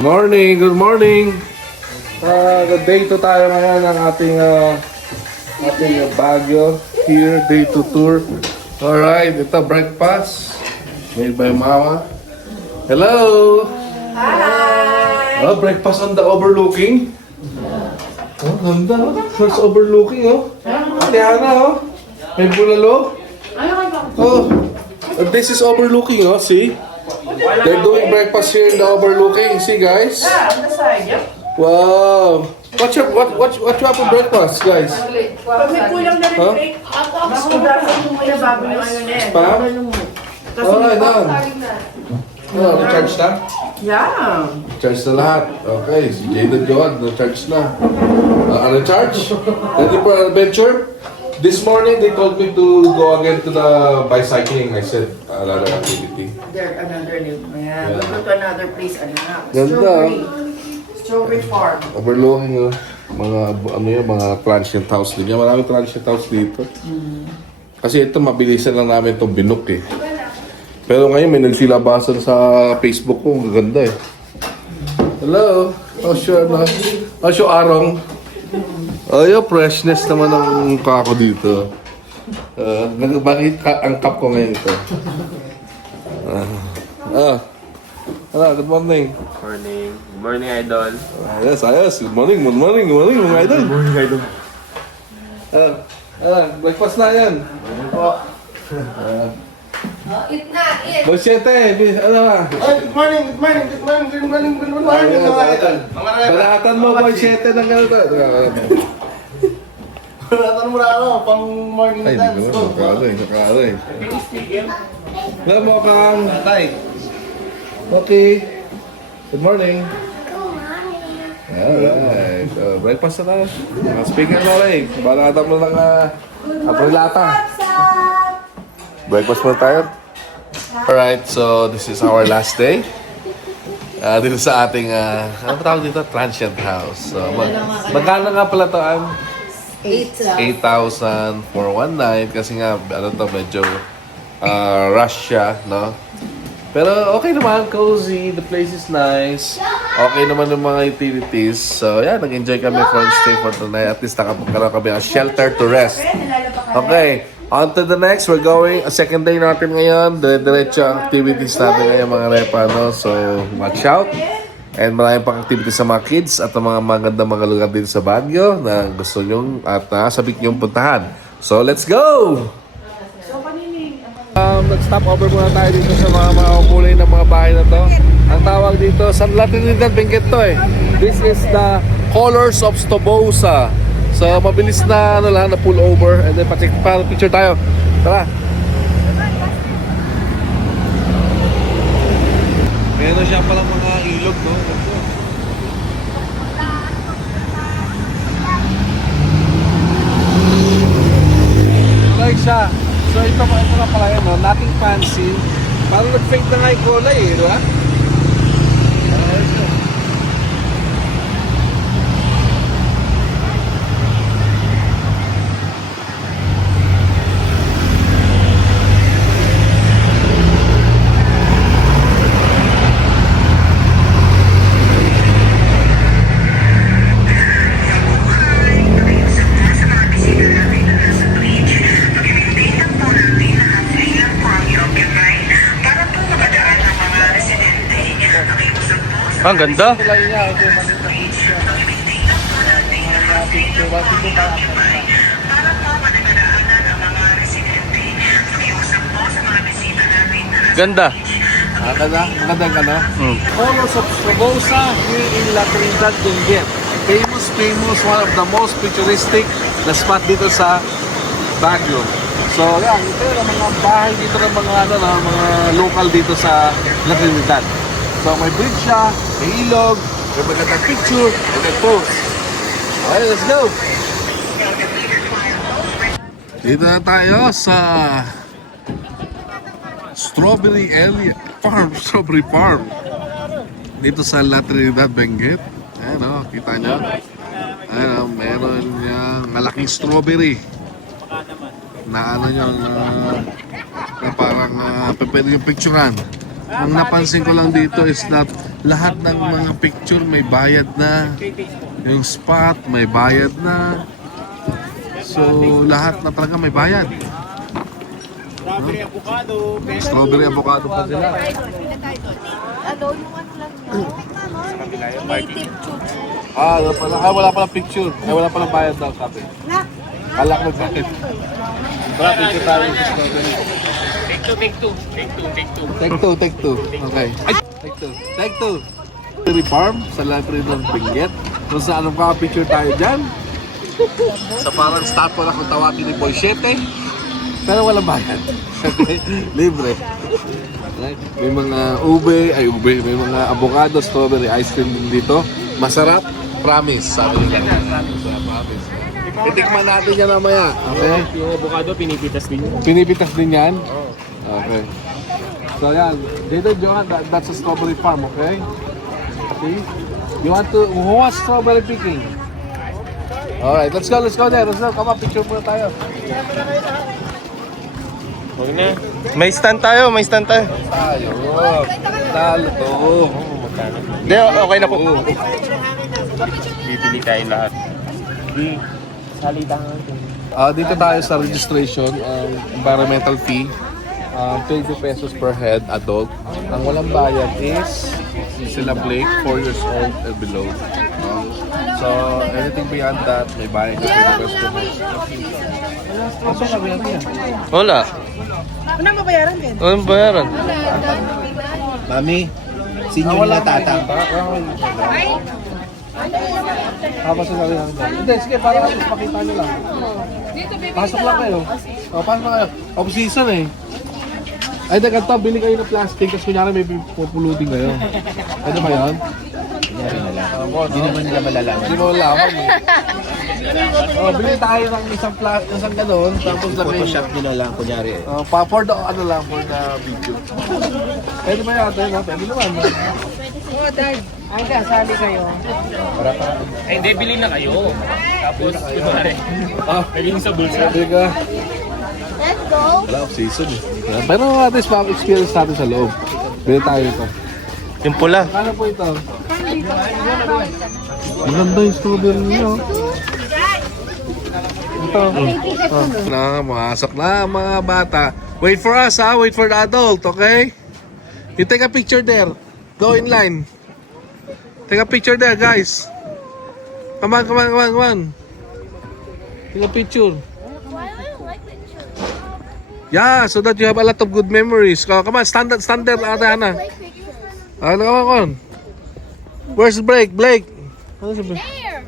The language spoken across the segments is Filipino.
Morning, good morning. Day 2 tayo ngayon ng ating Baguio here, day 2 tour. Alright, ito breakfast made by Mama. Hello! Hi! Oh, breakfast on the overlooking. Oh, ganda. First overlooking, oh. Tiana, oh. May bulalo. Oh, this is overlooking, oh. See? They're doing breakfast here in the overlooking. See, guys? Yeah, on the side, yep. Wow. What you have for breakfast, guys? Pag may kulang na rin, Rick, masudasan mo muna bago yung ano na eh. Spam? Alright, done. Oh, na-charge na? Yeah. Charge na lahat. Okay, si Jada Joad, na-charge na. Ano-charge? Ready for adventure? This morning, they told me to go again to the bicycling. I said, another activity. There, another new. Yeah. Yeah. We'll go to another place. Ano na? Ganda. Strawberry farm. Overlooking, mga transient house din. Maraming transient house dito. Kasi ito, mabilisan lang namin itong binuk eh. Pero ngayon, may nagsilabasan sa Facebook ko. Ang ganda eh. Hello. How's your arong? Oh, yung freshness naman ng mukha ko dito. Bakit ang cup ko ngayon ito? Good morning. Morning. Good morning, Idol. Ayos. Good morning, mga idol. Good morning, Idol. Breakfast na yan. Eat na, eat! Boy 7, ano ba? Good morning, mga Idol. Balatan mo, Boy 7 ng ganito. Balatan mo na pang morning Ay, dance. hindi ko na. Nakaroy. Alam mo kang... Tay. Okay. Good morning. Alright. So, breakfast na tayo. Speaker na rin. Balatan mo lang aprilata. Breakfast muna tayo. Alright, so this is our last day. Dito sa ating, ano ba tawag dito? Transient house. So, magkano nga pala to? 8,000 for one night. Kasi nga, ano to, medyo rush siya, no? Pero okay naman, cozy. The place is nice. Okay naman yung mga utilities. So, yeah, nag-enjoy kami for stay for tonight. At least nakapagkaroon kami ng shelter to rest. Okay, on to the next. We're going, second day natin ngayon. Diretso ang activities natin ngayon, mga repa, no? So, watch out. And maraming pang activities sa mga kids at ang mga magandang mga lugar dito sa Baguio na gusto nyong at sabik nyong puntahan. So, let's go! Nag-stop over muna tayo dito sa mga kulay ng mga bahay na to. Ang tawag dito, San Latinidad Benguet to eh. This is the Colors of Stobosa. So, mabilis na na pull over and then picture tayo. Tara! Meron siya palang mga ilog, no? Like siya. So ito na pala yan, no? Nothing fancy. Parang nag-fade na nga yung kulay, eh, di ba? Ang ganda. Ganda. Ganda ka na? Colors of Stobosa here in La Trinidad, Benguet. Famous, one of the most futuristic na spot dito sa Baguio. So, yan, ito yung mga bahay dito ng mga local dito sa La Trinidad. So, may bridge siya, may ilog, may magandang picture, and then post. Okay, let's go! Dito na tayo sa Strawberry Farm. Dito sa La Trinidad, Benguet. Ayan o, kita nyo. Ayan o, meron niyang malaking strawberry. Na ano nyo, na parang pwede yung picturean. Ang napansin ko lang dito is that lahat ng mga picture may bayad na. Yung spot may bayad na. So, lahat na talaga may bayad. Strawberry avocado. Strawberry avocado pa sila. Ano, yung ano lang yun. Native chuchu. Wala pala picture. Wala pala bayad daw sabi. Kala ko nagbayad. Wala picture tayo sa strawberry. Take two. Okay. Take two. Strawberry farm sa library ng Benguet. Kung saan ang picture tayo dyan. Sa parang statue na kung tawagin ni Boy Shete. Pero walang bayad. Libre. May mga ube, may mga avocado, strawberry ice cream din dito. Masarap, promise. Sabi nila. Promise. Itikman natin yan mamaya. Okay? Yung avocado, pinipitas din yun. Pinipitas din yan? Okay. So yan. Dito, Johan, that's a strawberry farm, okay? See? You want to, who wants strawberry picking? Alright, let's go there. Let's go. Come on, picture muna tayo. Huwag na. May stand tayo. Tayo. Talo to. Hindi, okay na po. Bibili tayo lahat. Di, salitangan ko. Dito tayo sa registration, environmental fee, 20 pesos per head, adult. Ang walang bayad is sila Blake, 4 years old and below. So, anything beyond that, may bayad ka 20 pesos per head. Kaso kami yan. Wala. Ano mabayaran din? Anong bayaran? Mami, senior Wala na tata. Tapos sinabi lang. Hindi, sige, para at least makita nyo lang. Pasok lang kayo. Pasok lang kayo. Off-season eh. Ay, ganito, bili kayo ng plastic kasi kunyari may pupulutin kayo. Ano ba yun? Hindi naman nila malalaman. Hindi mo malaman eh. Bili tayo ng isang gano'n, tapos Photoshop nila lang, kunyari. for the, ano lang, for the video. Pwede ba yata yun? Pwede naman. Oo, Dad. Ay, sali kayo. Eh, hindi, bili na kayo. Tapos, kunwari, bilhin sa bulsa. Hindi ka. Let's go. Wala, off-season eh. Pero at least experience natin sa loob. Bili tayo ito. Yung pula. Kano po ito? Maganda yung strawberry niyo. Ito. Masok na mga bata. Wait for us ha. Wait for the adult, okay? You take a picture there. Go in line. Take a picture there, guys. Come on. Take a picture. Yeah, so that you have a lot of good memories. Come on, stand there, Ate Hana. Come on. Where's Blake? Ano si Blake? There.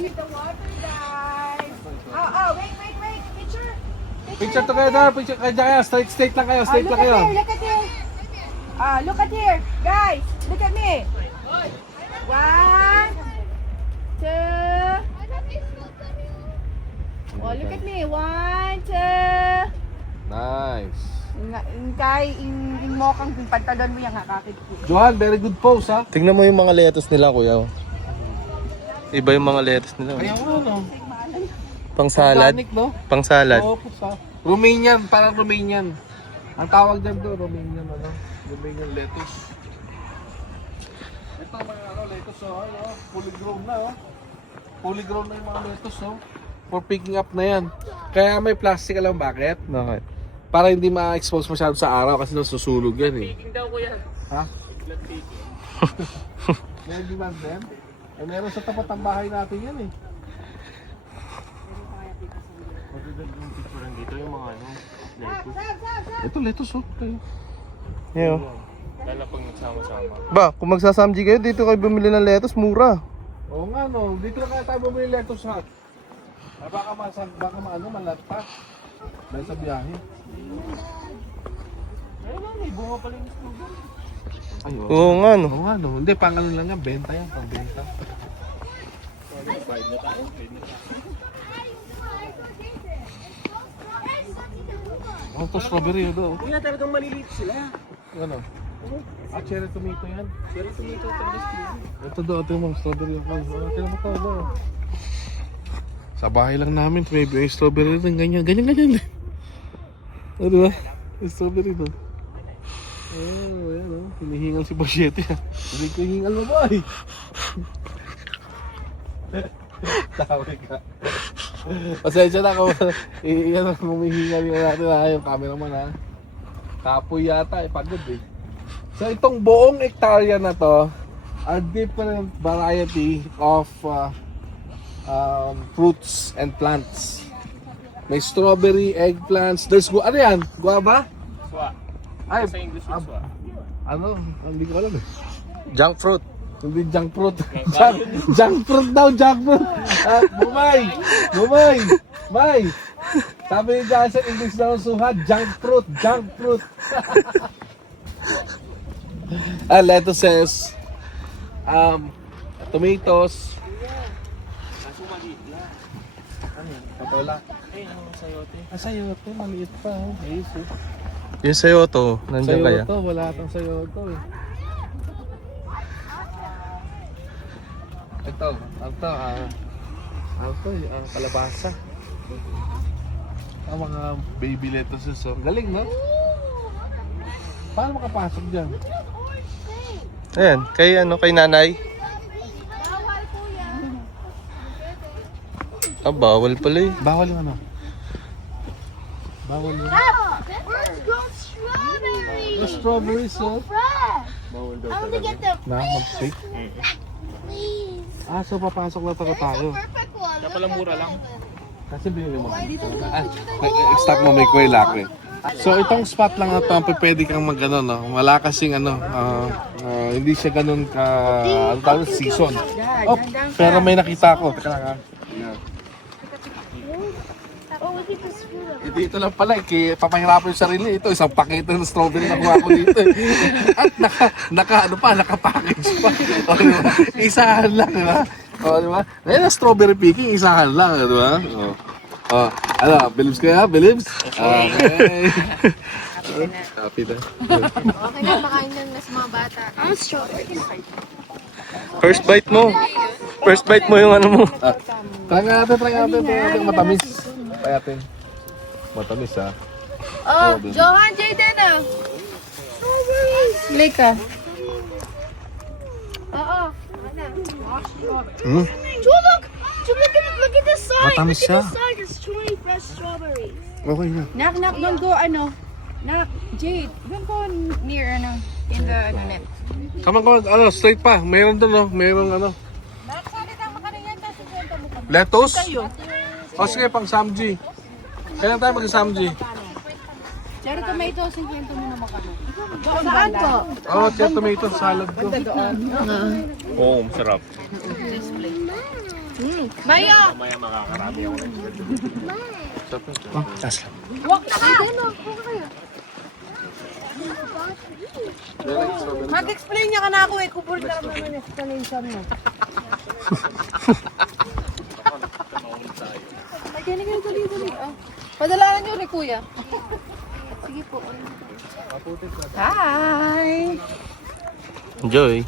Keep the water, guys. Oh, wait. Picture. Picture together, picture kayo. Straight lang kayo, straight lang kayo. Look at here. Look at here. Guys, look at me. 1, 2. Oh, look at me. 1, 2. Nice. In mo kang pantalon mo yung hakakit ko. Johan, very good pose ha. Tingnan mo yung mga lettuce nila, kuya. Iba yung mga lettuce nila. Ayaw mo, no? Pang salad. Organic, no? Pang salad. Oo, pusa. Romanian, parang Romanian. Ang tawag dyan doon, Romanian, Romanian lettuce. Ito mga lettuce, fully grown na, Fully grown na yung mga lettuce, For picking up na yan. Kaya may plastic, alam bakit? Bakit? Para hindi ma-expose masyado sa araw kasi nasusunog yan eh. Picking daw ko yan. Ha? May demand din? Meron sa tapat ng bahay natin yan eh. Dito yung mga lettuce. Ito, lettuce Tayo. Yo. Lalo pag nagsama-sama. Ba, kung magsasamji kayo, dito kayo bumili ng lettuce, mura. Oo nga no, dito na kaya tayo bumili lettuce ha. Baka malata. Dahil sa biyahe. Ayun lang, may bunga pala yung studio. Ay, Oo nga, no. Oo nga no. Hindi, pang ano lang yan. Benta yan, pang benta. Ano to, strawberry yun doon? Kaya talagang maliliit sila. Ano? Cherry tomato yan. Cherry tomato talaga sila. Ito daw, ito yung mga strawberry. Ito mo to, Sa bahay lang namin, may strawberry rin, ganyan. Ano ba? Yung strawberry to. Ayan, hinihingal si Boshete. Hindi ko hihingal mo, boy. Tawag ka. Pasensya na kung iyan ang humihingal yung natin yung cameraman ha. Kapoy yata pagod eh. So itong buong hektarya na to, a different variety of fruits and plants. May strawberry, eggplants, there's ano yan? Guava? Swa. Ay, Sa English yung swa. ano? Hindi ko alam eh. Junk fruit. Hindi junk fruit. Junk fruit daw, junk fruit. Bumay! Bumay! May! Sabi ni Johnson, English daw suha, junk fruit, junk fruit. Lettuces, tomatoes, patola. Sayote, maliit pa. Ayos eh. Yung sayoto, nandiyan kaya? Sayoto, wala kang sayoto eh. Ito, kalabasa. Ang mga baby lettuces, oh. Galing, no? Paano makapasok dyan? Ayan, kay nanay. Bawal pala eh. Bawal yung ano? Bawal yung... Let's go strawberries. The strawberries, oh. Fresh. I want to get the Na, mag-shake. please. So papasok na tayo. Perfect one. Kaya pala mura lang. Kasi binili mo. Stock mo may kwela ko eh. So itong spot lang na ito, ang pwede kang mag-ano, no? Wala kasing ano, hindi siya ganun ka, ano tawag, season. Oh, pero may nakita ko. Teka lang ha. Oh, look at this fruit. Dito lang pala, papahirapan yung sarili. Ito, isang pakete ng strawberry na kuha ko dito. At naka-package pa. O, diba? Isahan lang, diba? O, diba? Ngayon, strawberry picking, isahan lang, diba? O, ano, Bilibs kaya? Bilibs? Okay. Happy na. Okay na, makain na sa mga bata. I'm strawberries. First bite mo. First bite mo yung ano mo. Try natin. Matamis. Try natin. Matamis, ha? Oh, Johan, Jayden ah. Strawberries. Lika. Oo. Hmm? Joe, look at this sign. Matamis Look siya. at this sign. It's 20 fresh strawberries. Okay na. Nak, don't go, Nak, Jade, don't go near, in the, net. Come on, straight pa. Meron doon, no? Merong ano. Lettuce? O sige, pang samji. Kailan tayo mag-samji? Cherry tomato, 50 mo na makano. Saan po? Oh, cherry tomato salad ko. Oo, masarap. Maya! Mamaya makakarami ako ng Tas lang. Walk na ka! Mag-explain niya ka na ako eh. Kupul na naman ng explanation mo. Ay, kaya na dali. Padalaran niyo rin, kuya. Sige po. Hi! Enjoy.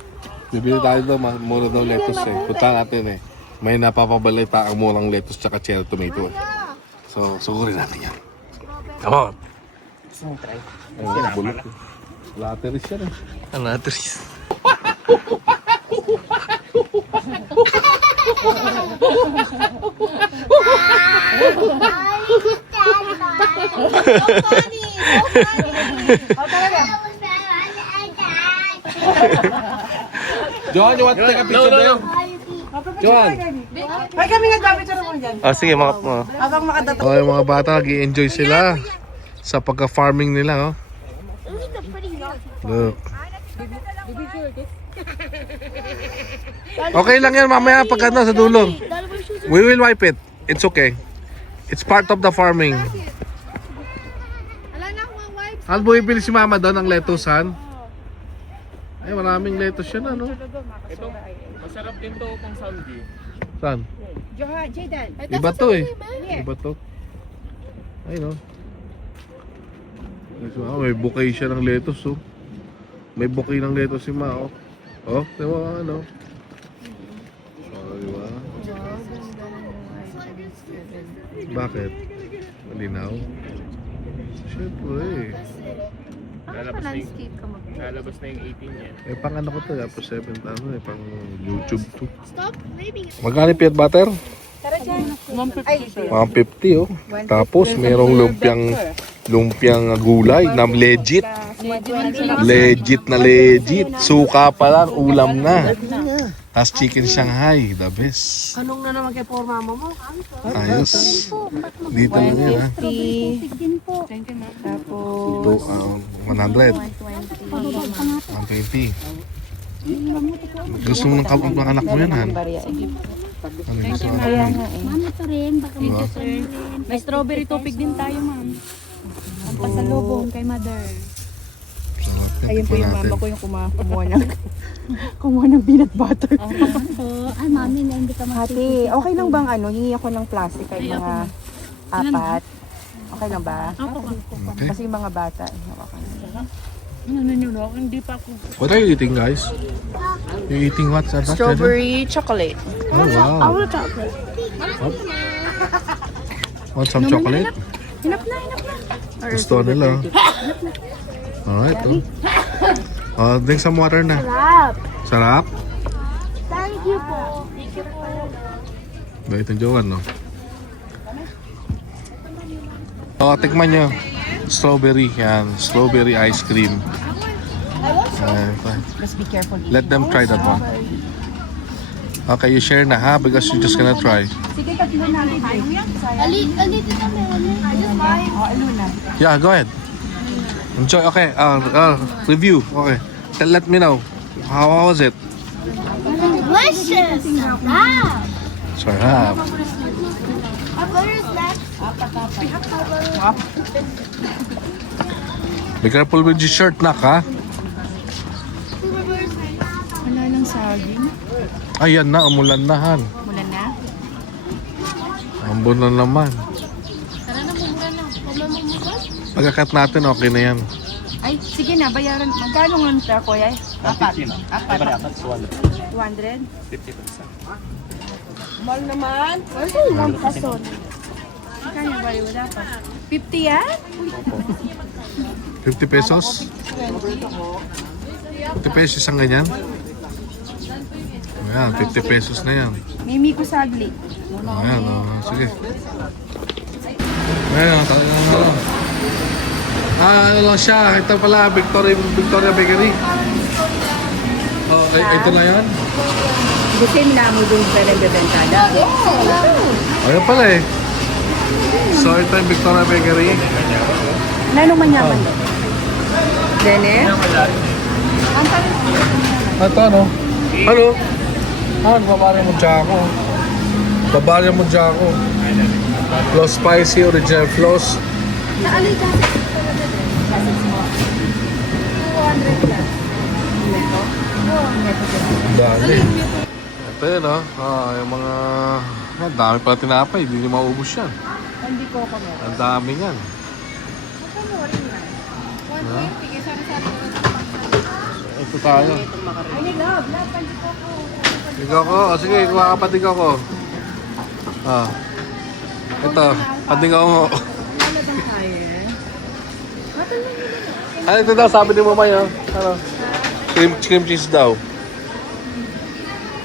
Bibili tayo daw, mura daw lettuce eh. Punta natin eh. May napapabalay pa ang murang lettuce tsaka cherry tomato eh. So, sugurin natin yan. Come on. Ay, bulok eh. Lateris yan eh. Anatris. Johan, you want to take a picture there? Johan! Ay, kami nga dami sa naman dyan. Sige, mo. Habang makadato. Oh, yung mga bata, nag-i-enjoy sila sa pagka-farming nila, oh. Look. Okay lang yan mamaya pag ano sa dulo. We will wipe it. It's okay. It's part of the farming. Wala na akong wipes. Ano bumibili si mama doon ng lettuce, han? Ay, maraming lettuce yan, ano? Ito, masarap din to pang samji. Saan? Johan, Jayden. Iba to eh. Iba to. Ay, no. May bouquet siya ng lettuce, oh. May bouquet ng lettuce si ma, oh. Oh, di ba, ano? Oh, di ba? Bakit? Malinaw? Siyempre, eh. Lalabas na yung, Landscape ka mag- lalabas na yung 18 yan. Eh, pang ano ko to, tapos 7, ano eh, pang YouTube to. Stop leaving. Magkano peanut butter? Ay, 150 oh. Tapos merong lumpiang gulay na legit. Legit na legit. Suka pa lang, ulam na. Tapos chicken Shanghai, the best. Anong na naman kay poor mama mo? Ayos. Dito lang yan ha. 50. Tapos, 100. 120. Gusto mo ng anak mo yan, Han? Ano gusto mo ng anak mo? Mama pa rin, baka may Diba? dessert. May strawberry topic din tayo, ma'am. Ang pasalubong kay mother. Sarap yan. ayun po Tikman yung natin. mama ko yung kumuha ng peanut butter. So, ay mami, na hindi ka Ate, okay lang bang ano, hingi ako ng plastic kahit mga 4? Okay lang ba? Okay. Kasi yung mga bata, hawakan nila. What are you eating, guys? You eating what? Sir? Strawberry chocolate. Oh, wow. chocolate. Want some chocolate? Hinap na. Gusto nila. Alright. Drink some water na. Sarap? Thank you po. Thank you po. Bait ang Jowan, no? Tikman nyo. Strawberry yan. Strawberry ice cream. Just be careful. Let them try that one. Okay, you share na ha? Because you're just gonna try. Sige, katlo natin. Alito na meron. Yeah, go ahead. Enjoy. Okay, review. Okay. Let me know. How was it? Delicious. Wow. Sarap. Our butter is next. Be careful with your shirt, nak, ha? Wala lang saging. Ayan na, umulan na, Han. Mula na. Ambon na naman. Pagkakat natin, okay na yan. Ay, sige na, bayaran. Magkano nga nito, kuya? 4. 200? 50%. Mahal naman. Magkano ba yun? Wala pa. 50 yan? 50 pesos? 50 pesos ang ganyan? Ayan, 50 pesos na yan. Mimi ko sagli. Ayan, sige. Ayan, talagang ano. Ano lang siya, ito pala, Victoria Bakery. Oh, ito na yan? The same na mo dun sa nagbebentada. Ayan pala eh. So, ito yung Victoria Bakery. Nanong manyaman doon? Dene? Ito ano? Ano? Babarya mo Jaco. Babarya mo Jaco. Floss spicy, original floss. Dami. Ito yun yung mga... Ang dami pala tinapay, hindi nyo maubos yan. Hindi ko ako meron. Ang dami yan. Ito tayo. Ikaw ko. O sige, kuha ka patigaw ko. Ito, patigaw mo. Ano ito daw, sabi ni Mamay, ano? Cream cheese daw.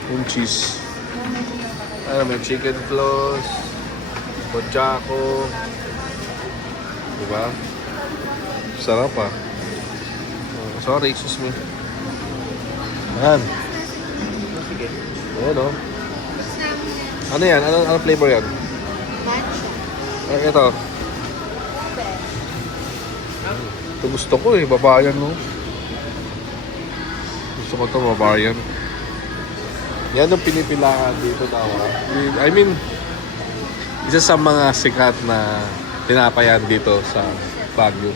Cream cheese. Ano, may chicken floss, Bojaco. Diba? Sarap sorry, excuse me. Ayan. Ayan Ano yan? Ano flavor yan? Ito. Ito gusto ko babayan Gusto ko ito babayan. Yan ang pinipilaan dito daw I mean, isa sa mga sikat na tinapayan dito sa Baguio.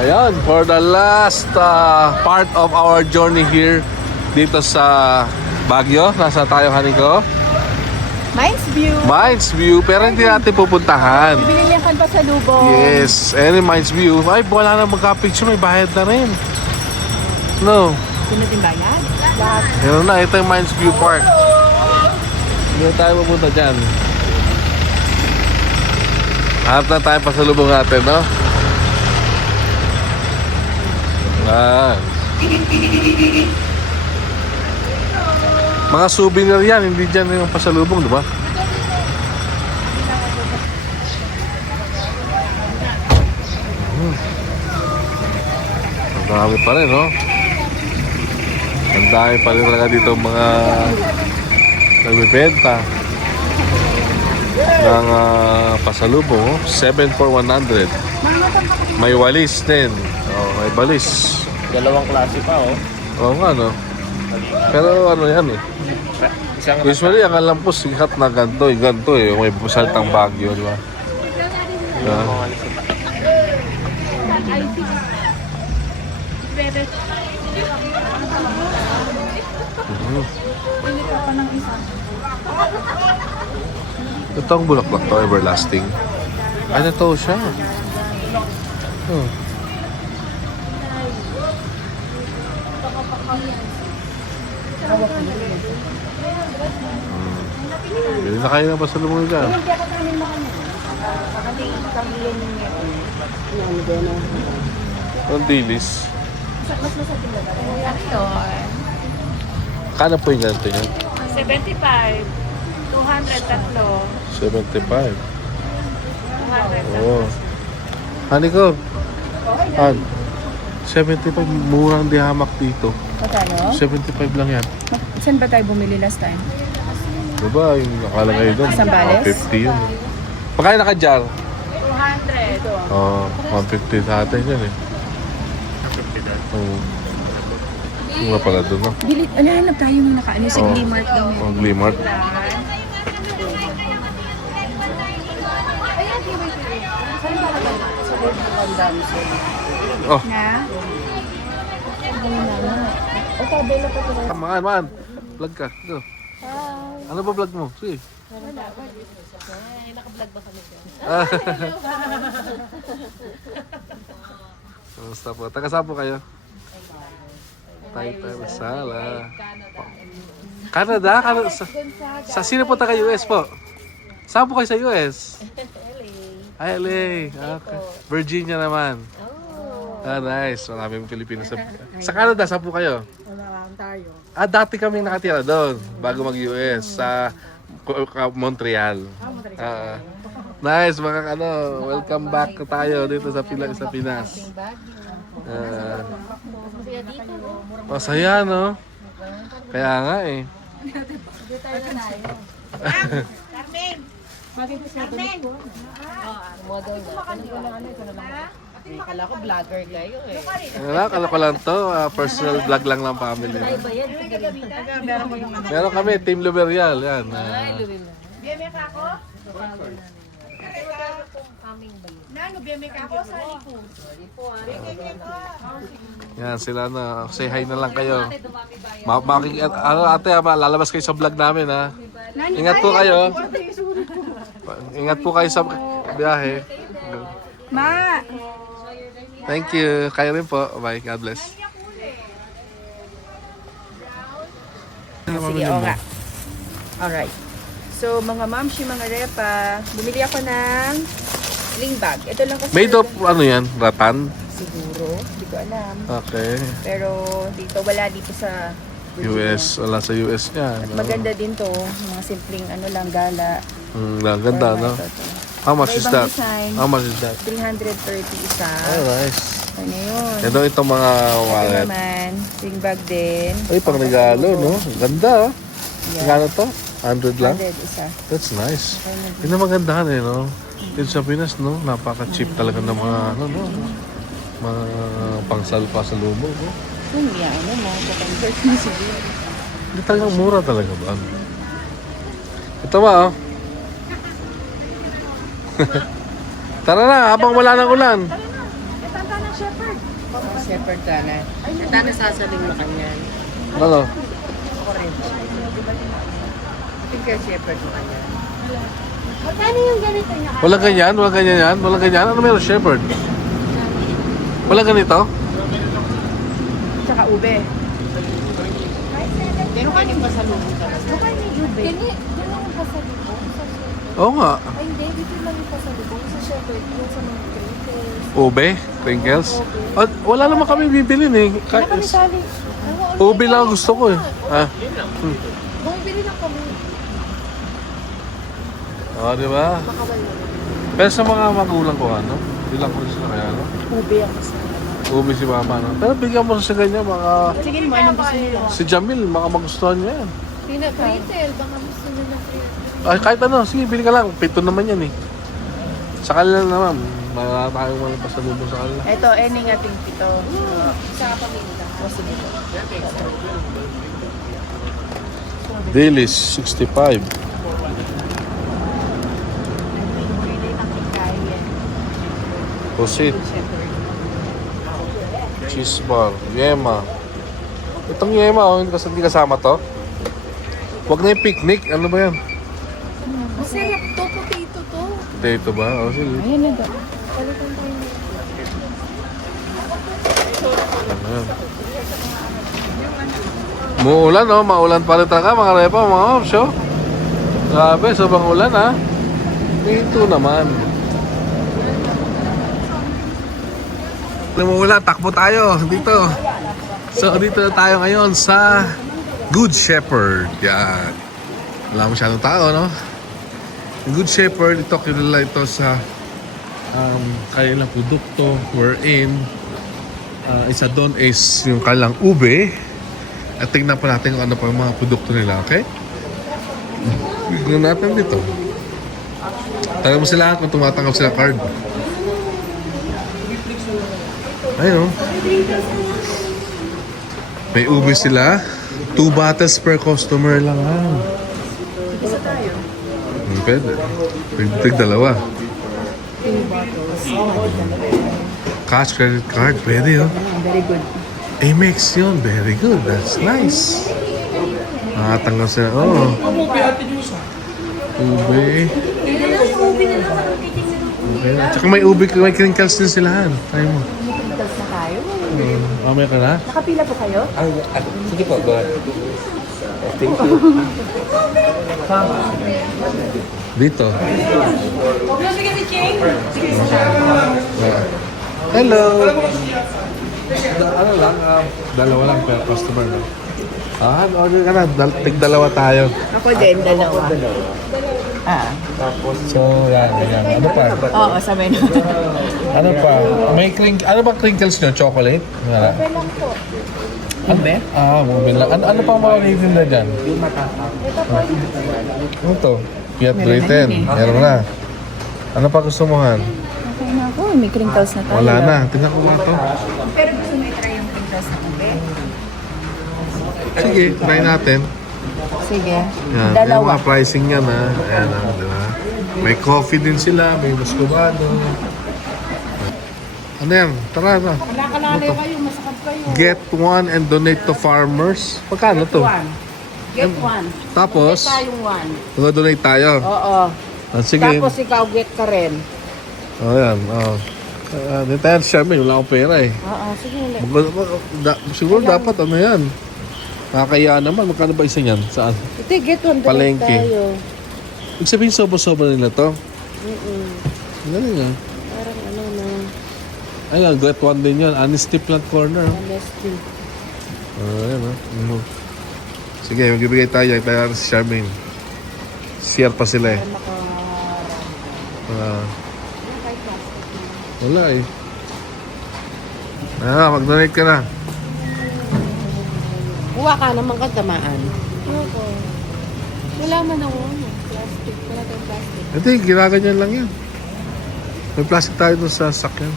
Ayan, for the last part of our journey here dito sa Baguio. Nasa tayo, Haniko? Mines View, pero hindi natin pupuntahan. Bibili niya kan pa sa lubong. Yes, any Mines View. Ay, wala na magka-picture, may bayad na rin. No. Pinutin bayad? Yun na, ito yung Mines View Park. Hindi tayo pupunta dyan. Hanap na tayo pasalubong natin, no? Yan. Mga souvenir yan, hindi dyan yung pasalubong, di ba? Ang dami pa rin, no? Ang dami pa rin talaga dito mga nagbibenta ng pasalubong, oh. 7 for 100. May walis din. Oh, may balis. Dalawang klase pa, oh. Oo nga, no? Pero ano yan, eh. Isang Usually, ang alam po, sikat na ganito, eh. Ganito, eh. May saltang Baguio, di ba? Yeah. Ito ang bulaklak to, everlasting. Ay, ito siya. Oh. Bili na kayo ng pasalubong dyan. Ang dilis. Kano po yung ganito niya? 75. 200 tatlo. 75. 200 Oo. Hani ko. Han. 75. Murang di hamak dito. Magkano? 75 lang yan. Saan ba tayo bumili last time? Diba? Yung nakalagay doon. Sambales? 50 yun. Pagkain naka-jar. 200. Oo. 150 sa atin yan eh. Oo. Mura pala doon, no? Bili, hanap tayo ng nakaano sa Oo. Glimart daw. Oh, Glimart. Oh. Na? Man. Vlog ka. Go. Ano ba vlog mo? Sige. Naka-vlog ba kami dyan? Kamusta po? Taga-saan po kayo? Tayo Sala. Canada? Sa sino po taga-US po? Saan po kayo sa US? LA. LA. Okay. Virginia naman. Ah, nice. Maraming Pilipino sa Canada. Saan po kayo? Ontario. Ah, dati kami nakatira doon bago mag-US sa Montreal. Ah, nice, mga welcome back tayo dito sa Pinas. Masaya, no? Kaya nga eh. Kala ko vlogger kayo eh. Kala ko lang to, personal vlog lang ng family. Meron kami, Team Lumerial. Yan. Biyeme ka ako? Nano, biyeme ka ako sa lipo. Yan, sila na. Say hi na lang kayo. Ate, lalabas kayo sa vlog namin, ha? Ingat po kayo. Ingat po kayo sa biyahe. Ma! Thank you. Kayo rin po. Bye. God bless. Sige, o nga. Alright. So, mga mamshi, mga repa, bumili ako ng sling bag. Ito lang kasi. Made of, ano yan? Ratan? Siguro. Hindi ko alam. Okay. Pero dito, wala dito sa US. Wala sa US yan. At maganda din to. Mga simpleng lang, gala. Ganda, no? Ito. How much is Iba-ibang that? design. How much is that? 330 isa. Oh, nice. Ano yun? Itong mga Ito wallet. naman, sling bag din. Ay, pang regalo, no? Ganda, ah. Yeah. Magkano to? 100 lang? 100 isa. That's nice. Yun ang magandahan eh, no? Dito sa Pinas, no? Napaka-cheap talaga ng mga, mga pangsalpa sa lumo, no? Kung yan, mo, convert mo siguro. Hindi talagang mura talaga ba? Ito ba, oh? Tara na, habang wala ng ulan. Tanda ng shepherd. Shepherd ka na. Tano sasaling mo kanyan. Ano? Think you're shepherd mo kanyan. Magkano yung ganito niya? Walang ganyan? Walang ganyan yan? Walang ganyan? Ano meron, shepherd? Walang ganito? Tsaka ube. Pero kanin pa sa loob ka. Oo nga. Ay, hindi. Dito lang yung pasalubong sa Shepherd. Yung sa mga crinkles. Ube, crinkles. Oh, wala naman kami bibilin eh. Wala kami sali. Ube lang ang gusto ko eh. Ah. Bumibili lang kami. Oh, di ba? Pero sa mga magulang ko, ano? Bilang ko sila kaya, ano? Ube ang gusto. Ube si mama, no? Pero bigyan mo sa ganyan, mga... Sige mo, anong gusto nila? Si Jamil, baka magustuhan niya yan. Pritel, baka gusto nila pritel. Ay, kahit ano, sige, bili ka lang. 7 naman yan eh. Sa kanila naman, wala tayong mga pasalubong sa kanila. Ito, ending ating pito. Sa pamilya. Gusto nito. Dilis, 65. Pusit. Cheese bar. Yema. Itong yema, oh, hindi kasama to. Huwag na yung picnic. Ano ba yan? Masarap to, potato to. Potato ba? O, sige. Ayan na daw. Palitan tayo. Ayan. Muulan, no? Maulan pa rin talaga, mga repa, mga ops, oh. Grabe, sobrang ulan, ha? Dito naman. Umuulan, takbo tayo dito. So, dito na tayo ngayon sa Good Shepherd. Yan. Wala masyadong tao, no? Yung Good Shepherd, ito kilala ito sa kanilang produkto wherein isa doon is yung kanilang ube. At tingnan pa natin kung ano pa yung mga produkto nila, okay? Tignan natin dito. Tagal mo sila kung tumatanggap sila card. Ayun. May ube sila. 2 bottles per customer lang. Isa tayo. Pwede. Tig dalawa. 2 bottles. Cash credit card. Pwede, oh. Very good. Amex yun. Very good. That's nice. Tanggap sila. Oh. Ube. Okay. Tsaka may ube, may crinkles din sila. Tayo mo. Crinkles na tayo. Mamaya ka na? Nakapila po kayo? Sige po, go ahead. Dito. Hello! Ano lang, dalawa lang per customer, no? Order ka na. Tig-dalawa tayo. Ako din, dalawa. So, yan. Ano pa? Oo, sabay na. Ano pa? Ano bang crinkles nyo? Chocolate? Wala. lang po. Ube? Ube lang. Ano pang mga nilin na dyan? Ano to? Fiat 310. Meron na. Ano pa gusto mo, Han? Okay na ako, may crinkles na tayo. Wala na. Tingnan ko ba to? Pero gusto mo i-try yung crinkles na ube? Sige, try natin. Sige. Yan. Dalawa. Yung mga pricing yan, ha? Ayan, diba? May coffee din sila. May muscovado. Ano yan? Tara na. Nakakalalayo kayo, masakap kayo. Get one and donate to farmers. Pagkano to? Get one. Tapos, Tayong one. mag-donate tayo. Oo. Sige. Tapos ikaw get ka rin. Yan. Dito yan siya, may wala akong pera eh. Oo, sige. Siguro dapat ano yan. Nakakaya naman. Magkano ba isa yan? Saan? Ito, get one. Palengke. Tayo. Ibig sabihin, sobra-sobra nila to. Galing nga. Parang ano na. Ayun, get one din yun. Honesty Plant Corner. Honesty. Ayan, Sige, magbibigay tayo. Tayo si Charmaine. Share pa sila eh. Wala eh. Mag-donate ka na. Kuha ka naman katamaan. Wala man ako. Plastic. Wala tayong plastic. Hindi, ginaganyan lang yan. May plastic tayo doon sa sakyan.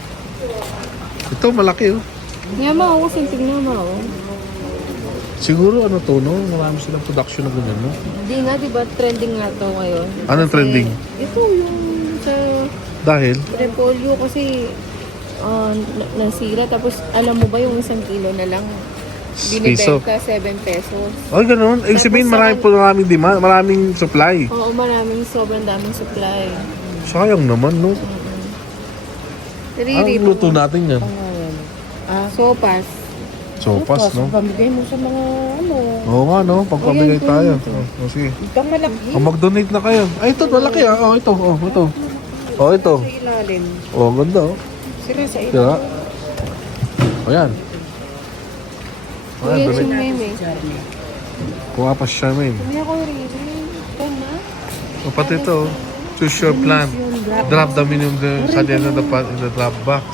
Ito, malaki oh. Ngayon mga ako, tingnan mo ako. Siguro ano to, no? Marami silang production na ganyan, no? Hindi nga, di ba trending nga to ngayon? Anong trending? Ito yung sa Dahil? repolyo kasi nasira. Tapos alam mo ba yung 1 kilo na lang Piso. binibenta 7 pesos. Oh, ganun. Ibig sabihin, maraming demand, maraming supply. Oo, sobrang daming supply. Sayang naman, no? Anong Naririnig luto natin yan? sopas. Sopas, no? Pamigay mo sa mga ano. Oo nga, no? Pagpamigay tayo. Oh, sige. Itong malaki. Mag-donate na kayo. Ay, ito, malaki ah. Oh, ito, oh, ito. Oh, ito. Sa ilalim. Oh, ganda, oh. Sila sa ilalim. Diba? O yan. O yan, Kuya, donate. si Meme. Kuha pa si Charmaine. Kuya ko rin. Ito na. O pati ito, oh. Choose your plan. Drop the minimum sa dyan in the drop box.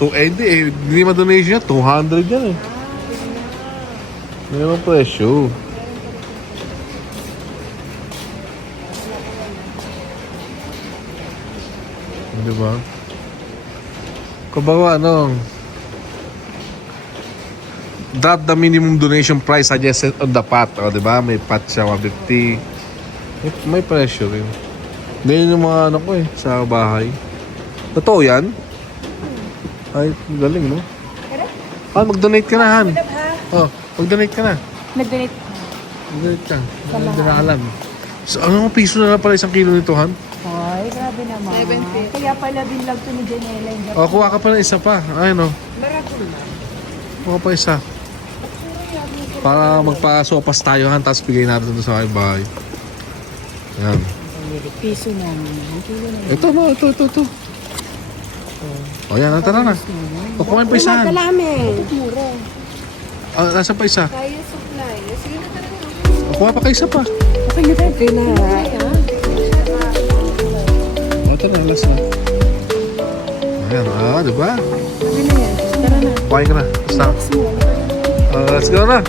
Hindi ma-donation yan. 200 yan eh. Hindi naman presyo. Di ba? Kumbaga ano, drop the minimum donation price suggested on the pot. O, di ba? May pot siya, 150. May presyo rin. Hindi yun yung mga ano ko eh, sa bahay. Totoo yan? Ay, galing, no? Ah, mag-donate ka na, Han. Oh, mag-donate ka na. Nag-donate. Mag-donate ka. Hindi na alam. So, ano piso na lang pala 1 kilo nito, Han? Ay, grabe naman. Kaya pala binlog to ni Janela yung O, kuha ka pa ng isa pa. Ay, no? Kuha pa isa. Para magpa-sopas tayo, Han, tapos bigay natin ito sa aking bahay. Yan. Piso namin. Ang kilo na. Ito, no? Ito. O, yan. Tara na. O, kumain pa isa, Han. Kalamin. Ah, nasa pa isa? Kaya supply. Sige na talaga. O, kuha pa ka isa pa. Okay na tayo. Okay na. O, ito na. Last na. Ayan. Ah, diba? Okay na yan. Tara na. Kuhain ka na. Basta. Let's go na.